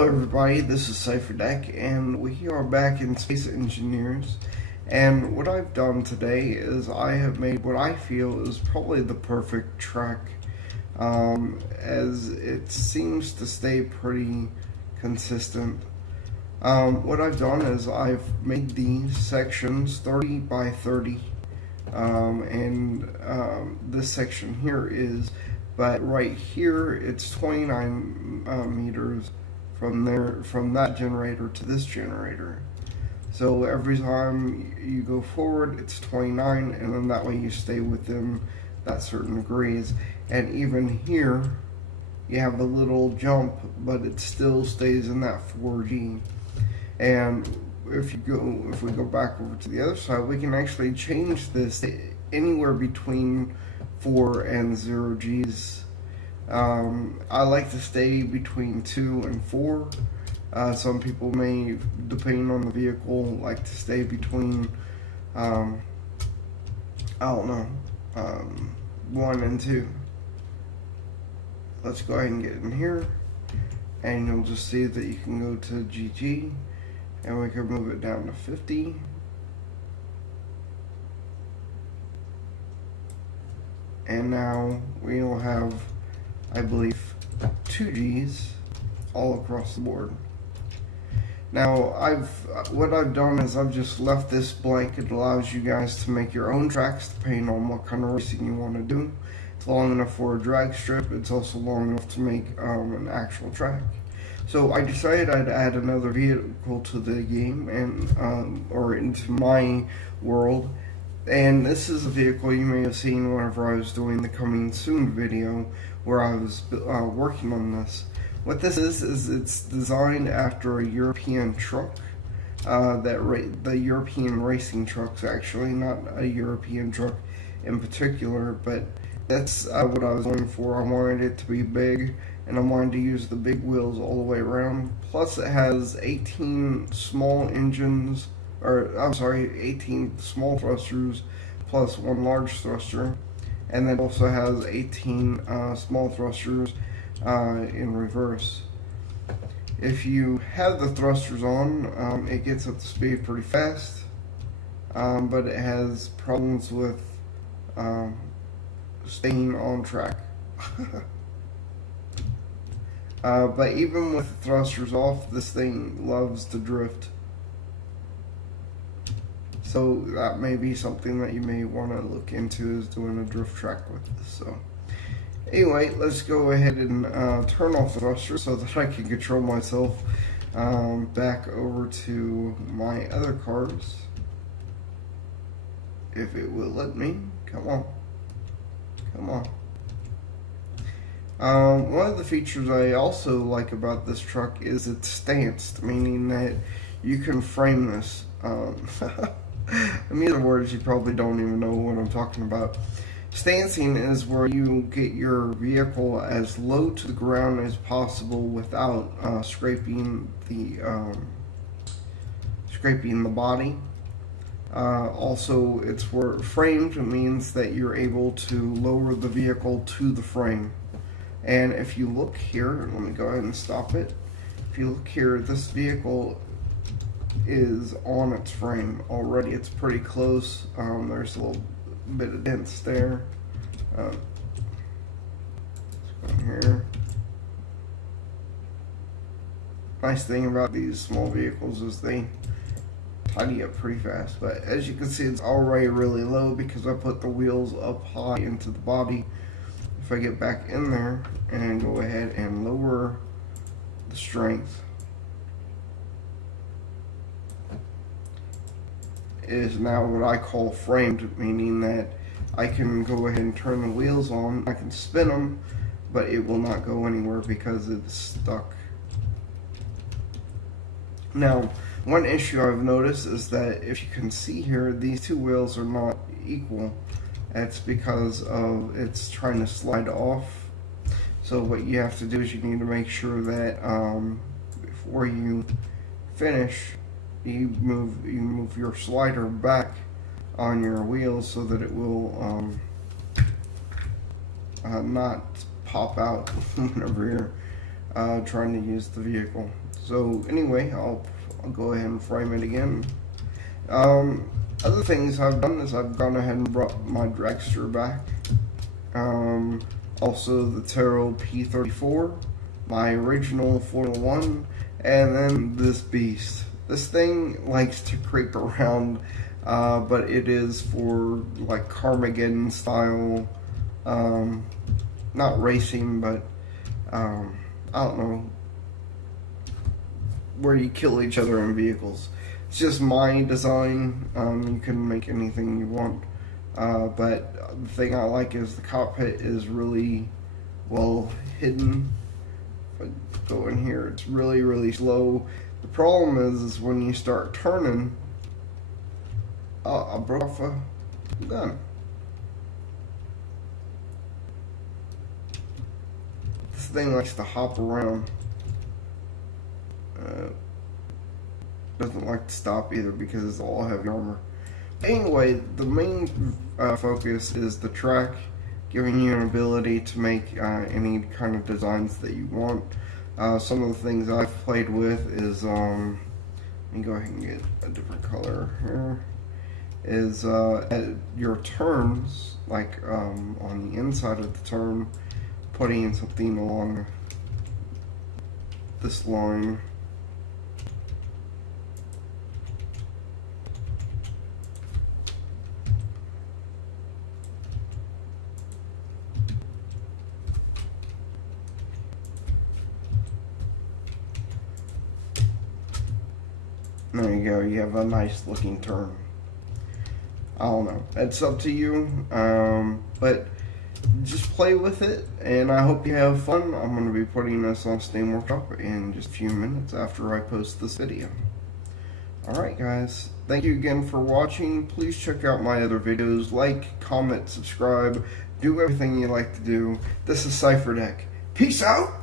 Hello everybody, this is Cipherdec, and we are back in Space Engineers. And what I've done today is I have made what I feel is probably the perfect track, as it seems to stay pretty consistent. What I've done is I've made these sections 30 by 30, this section here is, but right here it's 29 meters from that generator to this generator. So every time you go forward, it's 29, and then that way you stay within that certain degrees. And even here, you have a little jump, but it still stays in that 4G. And if we go back over to the other side, we can actually change this anywhere between 4 and 0 Gs. I like to stay between 2 and 4. Some people may, depending on the vehicle, like to stay between, I don't know, 1 and 2. Let's go ahead and get in here, and you'll just see that you can go to GG, and we can move it down to 50. And now we'll have, I believe, 2 Gs all across the board. Now, what I've done is I've just left this blank. It allows you guys to make your own tracks depending on what kind of racing you want to do. It's long enough for a drag strip. It's also long enough to make an actual track. So I decided I'd add another vehicle to the game, and or into my world. And this is a vehicle you may have seen whenever I was doing the coming soon video where I was working on this. What this is it's designed after a European truck, the European racing trucks actually, not a European truck in particular, but that's what I was going for. I wanted it to be big, and I wanted to use the big wheels all the way around. Plus it has 18 small engines, 18 small thrusters plus 1 large thruster, and then also has 18 small thrusters in reverse. If you have the thrusters on, it gets up to speed pretty fast, but it has problems with staying on track. But even with the thrusters off, this thing loves to drift. So that may be something that you may want to look into, is doing a drift track with this. So anyway, let's go ahead and turn off the thruster so that I can control myself back over to my other cars. If it will let me. Come on. Come on. One of the features I also like about this truck is it's stanced, meaning that you can frame this. In other words, you probably don't even know what I'm talking about. Stancing is where you get your vehicle as low to the ground as possible without scraping the body. Also, it's where framed means that you're able to lower the vehicle to the frame. And if you look here, let me go ahead and stop it. If you look here, this vehicle is on its frame already. It's pretty close. There's a little bit of dents there. Let's go in here. Nice thing about these small vehicles is they tidy up pretty fast. But as you can see, it's already really low because I put the wheels up high into the body. If I get back in there and go ahead and lower the strength, it is now what I call framed, meaning that I can go ahead and turn the wheels on, I can spin them, but it will not go anywhere because it's stuck. Now, one issue I've noticed is that if you can see here, these two wheels are not equal. That's because of it's trying to slide off. So what you have to do is you need to make sure that before you finish, you move your slider back on your wheels so that it will not pop out whenever you're trying to use the vehicle. So anyway, I'll go ahead and frame it again. Other things I've done is I've gone ahead and brought my dragster back. Also the Taro P34, my original Formula 1, and then this beast. This thing likes to creep around, but it is for like Carmageddon style, not racing, but I don't know, where you kill each other in vehicles. It's just my design. You can make anything you want, but the thing I like is the cockpit is really well hidden. If I go in here, it's really slow. The problem is when you start turning, I broke off a gun. This thing likes to hop around. Doesn't like to stop either because it's all heavy armor. Anyway, the main focus is the track, giving you an ability to make any kind of designs that you want. Some of the things I've played with is, let me go ahead and get a different color here, is at your turns, like on the inside of the turn, putting something along this line. There you go, you have a nice looking turn. I don't know, it's up to you, but just play with it, and I hope you have fun. I'm going to be putting this on Steam Workshop in just a few minutes after I post this video. Alright guys, thank you again for watching. Please check out my other videos, like, comment, subscribe, do everything you like to do. This is Cipherdec. Peace out!